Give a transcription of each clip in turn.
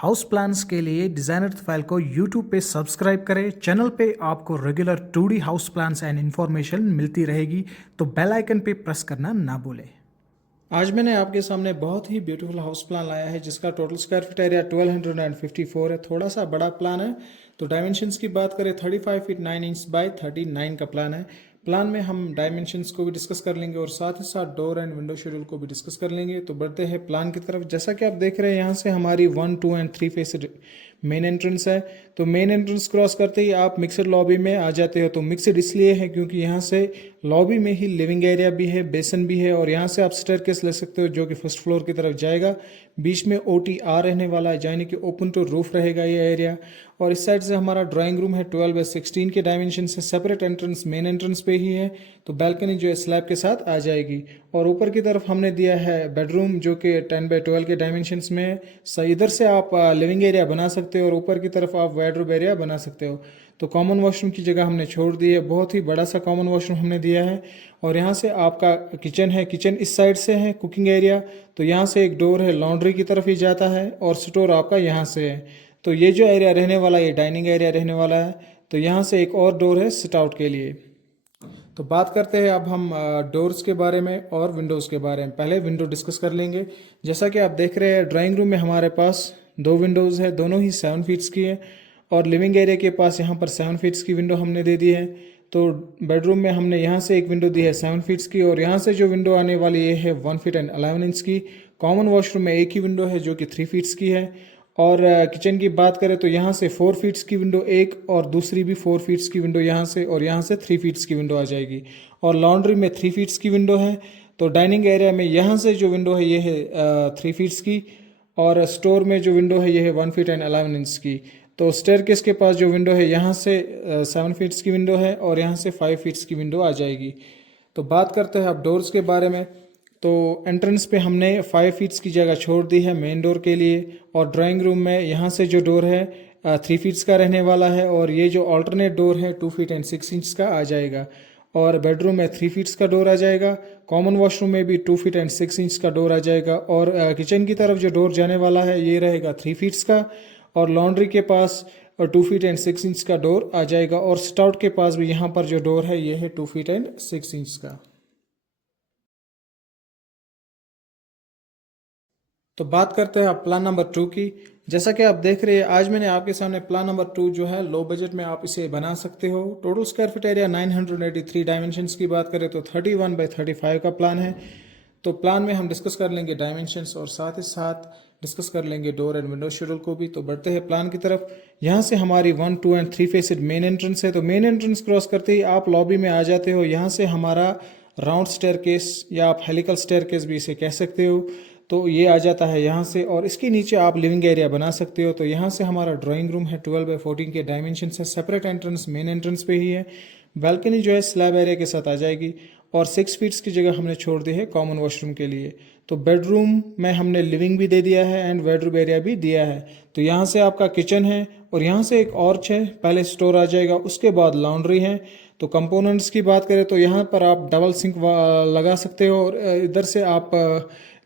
House plans के लिए designer file को यूट्यूब पे सब्सक्राइब करें। चैनल पे आपको regular 2D house plans and information मिलती रहेगी, तो बेल आइकन पे प्रेस करना ना भूलें। आज मैंने आपके सामने बहुत ही ब्यूटीफुल हाउस प्लान लाया है जिसका टोटल स्क्वायर फीट एरिया 1254 है। थोड़ा सा बड़ा प्लान है। तो डायमेंशंस की बात करें 35 फीट 9 इंच बाय 39 का प्लान है। प्लान में हम डायमेंशंस को भी डिस्कस कर लेंगे और साथ ही साथ डोर एंड विंडो शेड्यूल को भी डिस्कस कर लेंगे। तो बढ़ते हैं प्लान की तरफ। जैसा कि आप देख रहे हैं यहाँ से हमारी 1, 2 एंड 3 फेस मेन एंट्रेंस है। तो मेन एंट्रेंस क्रॉस करते ही आप मिक्सड लॉबी में आ जाते हो। तो मिक्सड इसलिए है क्योंकि यहाँ से लॉबी में ही लिविंग एरिया भी है, बेसन भी है और यहाँ से आप स्टेयरकेस ले सकते हो जो कि फर्स्ट फ्लोर की तरफ जाएगा। बीच में OTR रहने वाला है, यानी कि ओपन टू रूफ रहेगा ये एरिया। और इस साइड से हमारा ड्राइंग रूम है 12 बाय 16 के डायमेंशन से। सेपरेट एंट्रेंस मेन एंट्रेंस पे ही है। तो बैल्कनी जो है स्लैब के साथ आ जाएगी। और ऊपर की तरफ हमने दिया है बेडरूम जो कि 10 बाय 12 के डायमेंशन में है। इधर से आप लिविंग एरिया बना सकते हो और ऊपर की तरफ आप वार्डरोब एरिया बना सकते हो। तो कॉमन वॉशरूम की जगह हमने छोड़ दी है। बहुत ही बड़ा सा कॉमन वॉशरूम हमने दिया है। और यहाँ से आपका किचन है। किचन इस साइड से है, कुकिंग एरिया। तो यहाँ से एक डोर है, लॉन्ड्री की तरफ ही जाता है और स्टोर आपका यहाँ से है। तो ये जो एरिया रहने वाला है ये डाइनिंग एरिया रहने वाला है। तो यहाँ से एक और डोर है सिट आउट के लिए। तो बात करते हैं अब हम डोर्स के बारे में और विंडोज़ के बारे में। पहले विंडो डिस्कस कर लेंगे। जैसा कि आप देख रहे हैं ड्राइंग रूम में हमारे पास 2 विंडोज़ है, दोनों ही 7 फीट्स की है। और लिविंग एरिया के पास यहाँ पर 7 फीट्स की विंडो हमने दे दी है। तो बेडरूम में हमने यहाँ से एक विंडो दी है 7 फीट्स की और यहाँ से जो विंडो आने वाली ये है 1 फीट एंड 11 इंच की। कॉमन वॉशरूम में एक ही विंडो है जो कि 3 फीट्स की है। और किचन की बात करें तो यहाँ से 4 फीट्स की विंडो एक और दूसरी भी 4 फीट्स की विंडो यहाँ से, और यहाँ से 3 फीट्स की विंडो आ जाएगी। और लॉन्ड्री में 3 फीट्स की विंडो है। तो डाइनिंग एरिया में यहाँ से जो विंडो है ये है 3 फीट्स की। और स्टोर में जो विंडो है ये है 1 फीट एंड 11 इंच की। तो स्टेयरकेस के पास जो विंडो है यहाँ से 7 फीट्स की विंडो है और यहाँ से 5 फीट्स की विंडो आ जाएगी। तो बात करते हैं अब डोर्स के बारे में। तो एंट्रेंस पे हमने 5 फीट्स की जगह छोड़ दी है मेन डोर के लिए। और ड्राइंग रूम में यहाँ से जो डोर है 3 फीट्स का रहने वाला है और ये जो अल्टरनेट डोर है 2 फीट एंड 6 इंच का आ जाएगा। और बेडरूम में 3 फीट्स का डोर आ जाएगा। कॉमन वॉशरूम में भी 2 फीट एंड 6 इंच का डोर आ जाएगा। और किचन की तरफ जो डोर जाने वाला है ये रहेगा 3 फीट्स का। और लॉन्ड्री के पास 2 फीट एंड 6 इंच का डोर आ जाएगा। और स्टाउट के पास भी यहाँ पर जो डोर है ये है 2 फीट एंड 6 इंच का। तो बात करते हैं अब प्लान नंबर 2 की। जैसा कि आप देख रहे हैं आज मैंने आपके सामने प्लान नंबर 2 जो है लो बजट में आप इसे बना सकते हो। Total square feet area 983। Dimensions की बात करें तो 31 बाय 35 का प्लान है। तो प्लान में हम डिस्कस कर लेंगे डायमेंशंस और साथ ही साथ डिस्कस कर लेंगे डोर एंड विंडो शेड्यूल को भी। तो बढ़ते हैं प्लान की तरफ। यहाँ से हमारी 1, 2 एंड 3 फेसेड मेन एंट्रेंस है। तो मेन एंट्रेंस क्रॉस करते ही आप लॉबी में आ जाते हो। यहाँ से हमारा राउंड स्टेयरकेस या आप हेलिकल स्टेयरकेस भी इसे कह सकते हो। तो ये आ जाता है यहाँ से और इसके नीचे आप लिविंग एरिया बना सकते हो। तो यहाँ से हमारा ड्राइंग रूम है 12 बाय 14 के डायमेंशन से। सेपरेट एंट्रेंस मेन एंट्रेंस पे ही है। बैल्कनी जो है स्लैब एरिया के साथ आ जाएगी। और 6 फीट्स की जगह हमने छोड़ दी है कॉमन वॉशरूम के लिए। तो बेडरूम में हमने लिविंग भी दे दिया है एंड वार्डरोब एरिया भी दिया है। तो यहाँ से आपका किचन है और यहाँ से एक ऑर्च है, पहले स्टोर आ जाएगा, उसके बाद लॉन्ड्री है। तो कंपोनेंट्स की बात करें तो यहाँ पर आप डबल सिंक लगा सकते हो और इधर से आप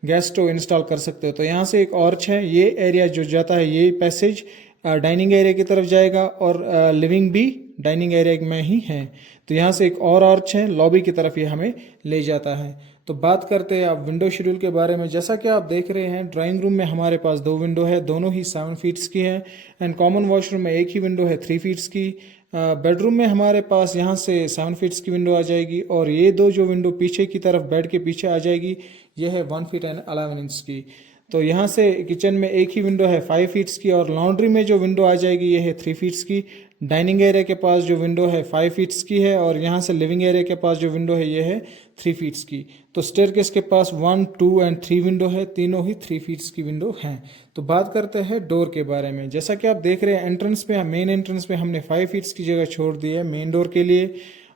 गैस स्टोव इंस्टॉल कर सकते हो। तो यहाँ से एक ऑर्च है, ये एरिया जो जाता है ये पैसेज डाइनिंग एरिया की तरफ जाएगा और लिविंग भी डाइनिंग एरिया में ही है। तो यहाँ से एक और आर्च है, लॉबी की तरफ ये हमें ले जाता है। तो बात करते हैं आप विंडो शेड्यूल के बारे में। जैसा कि आप देख रहे हैं ड्राइंग रूम में हमारे पास 2 विंडो है, दोनों ही 7 फीट्स की है। एंड कॉमन वॉशरूम में एक ही विंडो है 3 फीट्स की। बेडरूम में हमारे पास यहाँ से 7 फीट्स की विंडो आ जाएगी और ये 2 जो विंडो पीछे की तरफ बेड के पीछे आ जाएगी ये है 1 फीट एंड 11 इंच की। तो यहाँ से किचन में एक ही विंडो है 5 फीट्स की और लॉन्ड्री में जो विंडो आ जाएगी ये है 3 फीट्स की। डाइनिंग एरिया के पास जो विंडो है 5 फीट्स की है और यहाँ से लिविंग एरिया के पास जो विंडो है ये है 3 फीट्स की। तो स्टेयरकेस के पास 1, 2 एंड 3 विंडो है, तीनों ही 3 फीट्स की विंडो हैं। तो बात करते हैं डोर के बारे में। जैसा कि आप देख रहे हैं एंट्रेंस में, मेन एंट्रेंस में हमने 5 फीट्स की जगह छोड़ दी है मेन डोर के लिए।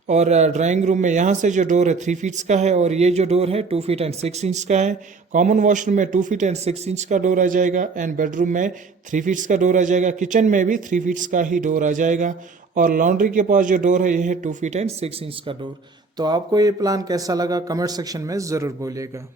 और ड्राइंग रूम में यहाँ से जो डोर है 3 फीट्स का है और ये जो डोर है 2 फीट एंड 6 इंच का है। कॉमन वॉशरूम में 2 फीट एंड 6 इंच का डोर आ जाएगा एंड बेडरूम में 3 फीट्स का डोर आ जाएगा। किचन में भी 3 फीट्स का ही डोर आ जाएगा। और लॉन्ड्री के पास जो डोर है ये है 2 फीट एंड 6 इंच का डोर। तो आपको ये प्लान कैसा लगा कमेंट सेक्शन में ज़रूर बोलिएगा।